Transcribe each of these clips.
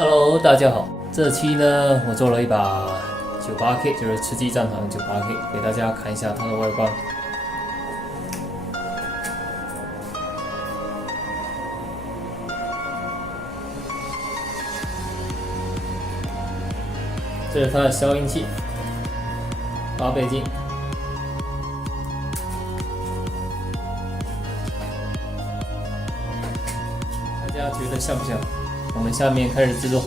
Hello， 大家好。这期呢，我做了一把 98K， 就是吃鸡战场 98K， 给大家看一下它的外观。这是它的消音器，8倍镜。大家觉得像不像？我们下面开始制作。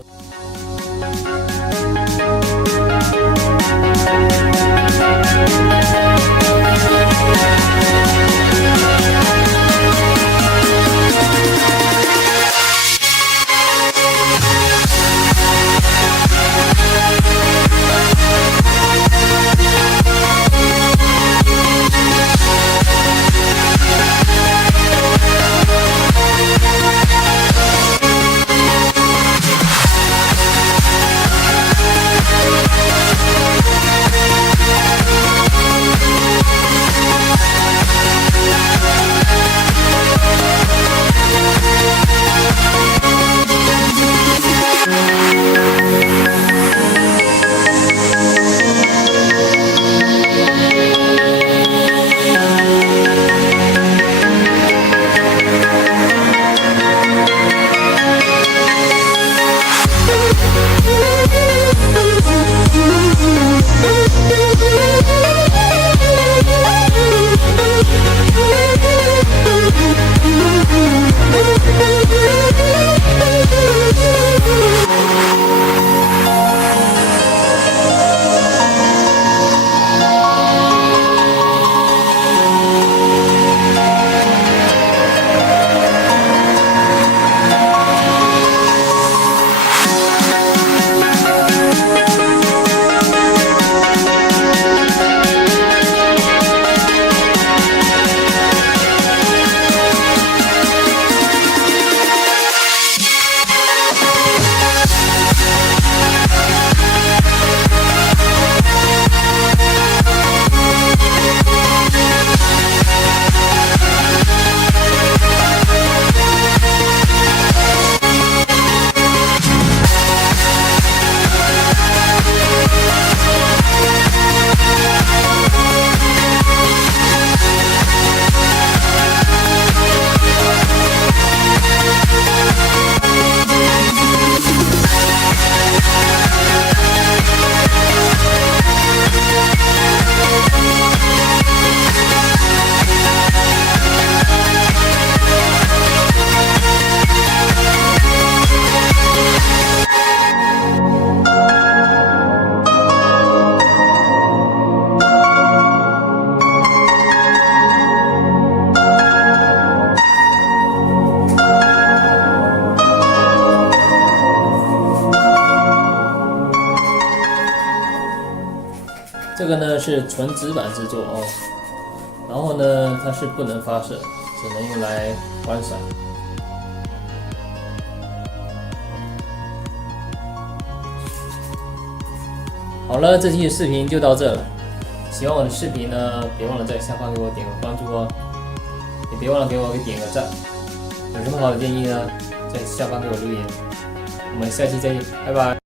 这个呢是纯纸板制作哦，然后呢它是不能发射，只能用来观赏。好了，这期的视频就到这了。喜欢我的视频呢，别忘了在下方给我点个关注哦，也别忘了给我点个赞。有什么好的建议呢，在下方给我留言。我们下期再见，拜拜。